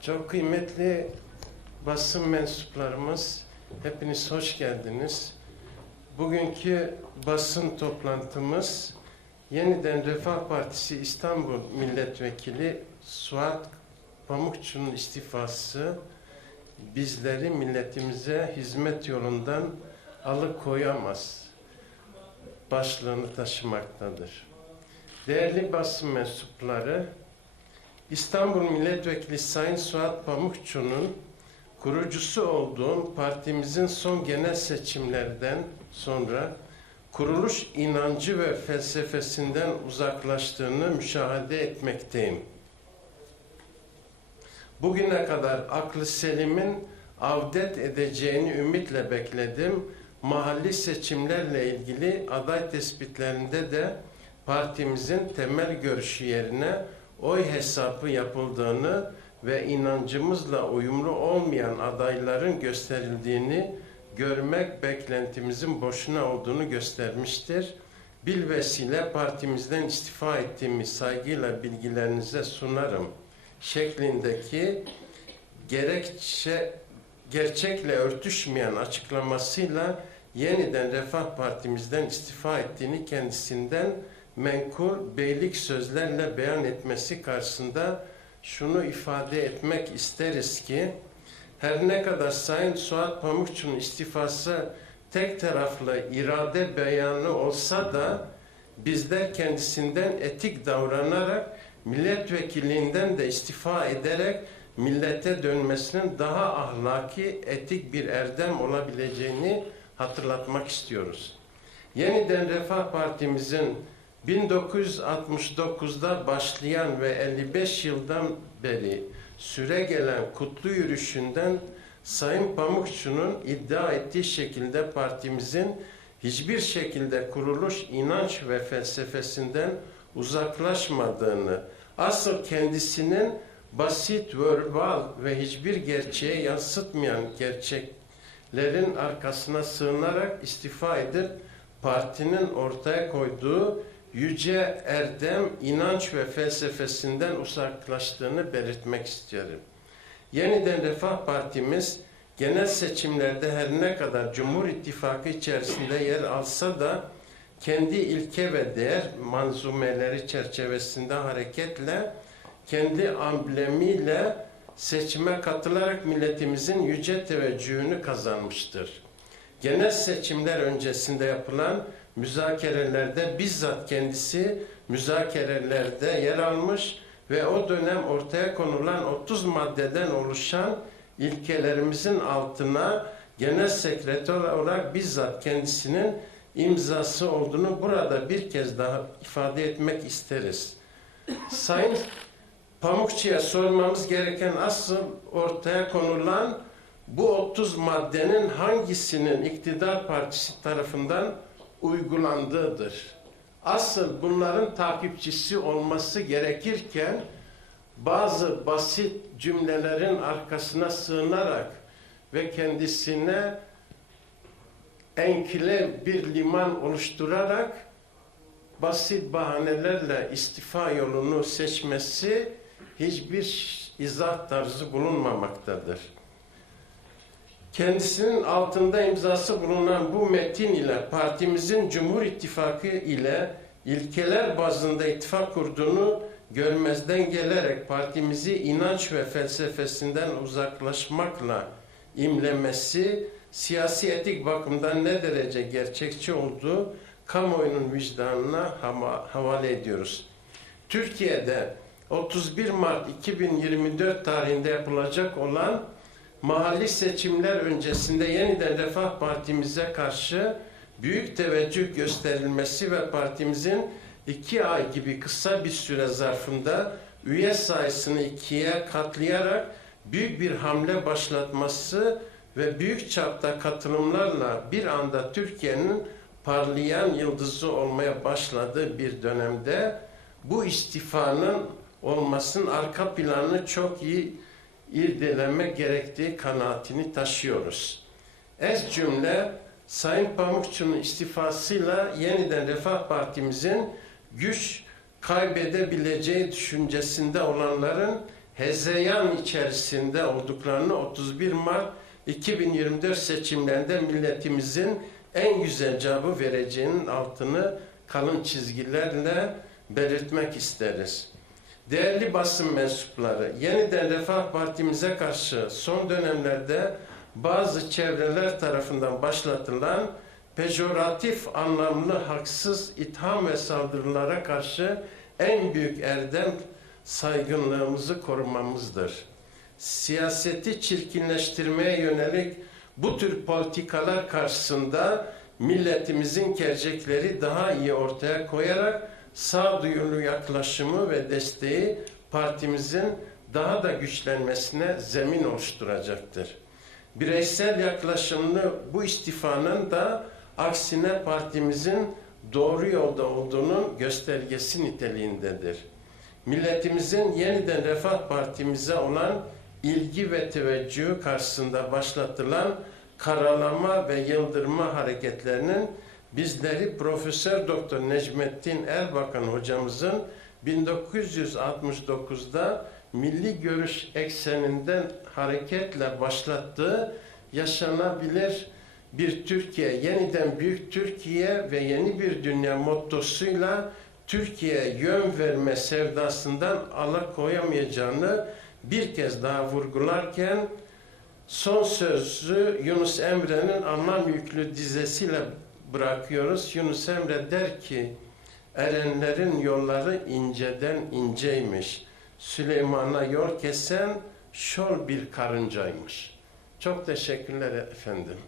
Çok kıymetli basın mensuplarımız, hepiniz hoş geldiniz. Bugünkü basın toplantımız yeniden Refah Partisi İstanbul Milletvekili Suat Pamukçu'nun istifası bizleri milletimize hizmet yolundan alıkoyamaz başlığını taşımaktadır. Değerli basın mensupları, İstanbul Milletvekili Sayın Suat Pamukçu'nun kurucusu olduğum partimizin son genel seçimlerden sonra kuruluş inancı ve felsefesinden uzaklaştığını müşahede etmekteyim. Bugüne kadar aklı selimin avdet edeceğini ümitle bekledim. Mahalli seçimlerle ilgili aday tespitlerinde de partimizin temel görüşü yerine oy hesabı yapıldığını ve inancımızla uyumlu olmayan adayların gösterildiğini görmek beklentimizin boşuna olduğunu göstermiştir. Bilvesile partimizden istifa ettiğimi saygıyla bilgilerinize sunarım şeklindeki gerekçe gerçekle örtüşmeyen açıklamasıyla yeniden Refah Partimizden istifa ettiğini kendisinden menkul beylik sözlerle beyan etmesi karşısında şunu ifade etmek isteriz ki her ne kadar Sayın Suat Pamukçu'nun istifası tek taraflı irade beyanı olsa da bizler kendisinden etik davranarak milletvekilliğinden de istifa ederek millete dönmesinin daha ahlaki, etik bir erdem olabileceğini hatırlatmak istiyoruz. Yeniden Refah Partimizin 1969'da başlayan ve 55 yıldan beri süre gelen kutlu yürüyüşünden Sayın Pamukçu'nun iddia ettiği şekilde partimizin hiçbir şekilde kuruluş inanç ve felsefesinden uzaklaşmadığını, asıl kendisinin basit, verbal ve hiçbir gerçeğe yansıtmayan gerçeklerin arkasına sığınarak istifa edip partinin ortaya koyduğu yüce erdem, inanç ve felsefesinden uzaklaştığını belirtmek isterim. Yeniden Refah Partimiz genel seçimlerde her ne kadar Cumhur İttifakı içerisinde yer alsa da kendi ilke ve değer manzumeleri çerçevesinde hareketle kendi amblemiyle seçime katılarak milletimizin yüce teveccühünü kazanmıştır. Genel seçimler öncesinde yapılan müzakerelerde bizzat kendisi müzakerelerde yer almış ve o dönem ortaya konulan 30 maddeden oluşan ilkelerimizin altına genel sekreter olarak bizzat kendisinin imzası olduğunu burada bir kez daha ifade etmek isteriz. Sayın Pamukçu'ya sormamız gereken asıl ortaya konulan bu 30 maddenin hangisinin iktidar partisi tarafından uygulandığıdır. Asıl bunların takipçisi olması gerekirken bazı basit cümlelerin arkasına sığınarak ve kendisine enkile bir liman oluşturarak basit bahanelerle istifa yolunu seçmesi hiçbir izah tarzı bulunmamaktadır. Kendisinin altında imzası bulunan bu metin ile partimizin Cumhur İttifakı ile ilkeler bazında ittifak kurduğunu görmezden gelerek partimizi inanç ve felsefesinden uzaklaşmakla imlemesi siyasi etik bakımdan ne derece gerçekçi olduğu kamuoyunun vicdanına havale ediyoruz. Türkiye'de 31 Mart 2024 tarihinde yapılacak olan mahalli seçimler öncesinde yeniden Refah Partimize karşı büyük teveccüh gösterilmesi ve partimizin iki ay gibi kısa bir süre zarfında üye sayısını ikiye katlayarak büyük bir hamle başlatması ve büyük çapta katılımlarla bir anda Türkiye'nin parlayan yıldızı olmaya başladığı bir dönemde bu istifanın olmasının arka planını çok iyi irdelemek gerektiği kanaatini taşıyoruz. Ez cümle Sayın Pamukçu'nun istifasıyla yeniden Refah Partimizin güç kaybedebileceği düşüncesinde olanların hezeyan içerisinde olduklarını 31 Mart 2024 seçimlerinde milletimizin en güzel cevabı vereceğinin altını kalın çizgilerle belirtmek isteriz. Değerli basın mensupları, yeniden Refah Partimize karşı son dönemlerde bazı çevreler tarafından başlatılan pejoratif anlamlı haksız itham ve saldırılara karşı en büyük erdem saygınlığımızı korumamızdır. Siyaseti çirkinleştirmeye yönelik bu tür politikalar karşısında milletimizin gerçekleri daha iyi ortaya koyarak sağduyulu yaklaşımı ve desteği partimizin daha da güçlenmesine zemin oluşturacaktır. Bireysel yaklaşımlı bu istifanın da aksine partimizin doğru yolda olduğunun göstergesi niteliğindedir. Milletimizin yeniden Refah Partimize olan ilgi ve teveccühü karşısında başlatılan karalama ve yıldırma hareketlerinin bizleri Profesör Doktor Necmettin Erbakan hocamızın 1969'da milli görüş ekseninden hareketle başlattığı yaşanabilir bir Türkiye, yeniden büyük Türkiye ve yeni bir dünya mottosuyla Türkiye yön verme sevdasından alakoyamayacağını bir kez daha vurgularken son sözü Yunus Emre'nin anlam yüklü dizesiyle bırakıyoruz. Yunus Emre der ki erenlerin yolları inceden inceymiş. Süleyman'a yol kesen şol bir karıncaymış. Çok teşekkürler efendim.